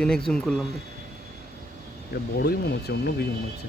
10x zoom করলাম দেখ। এটা বড়ই মনে হচ্ছে, অন্য কিছু মনে হচ্ছে।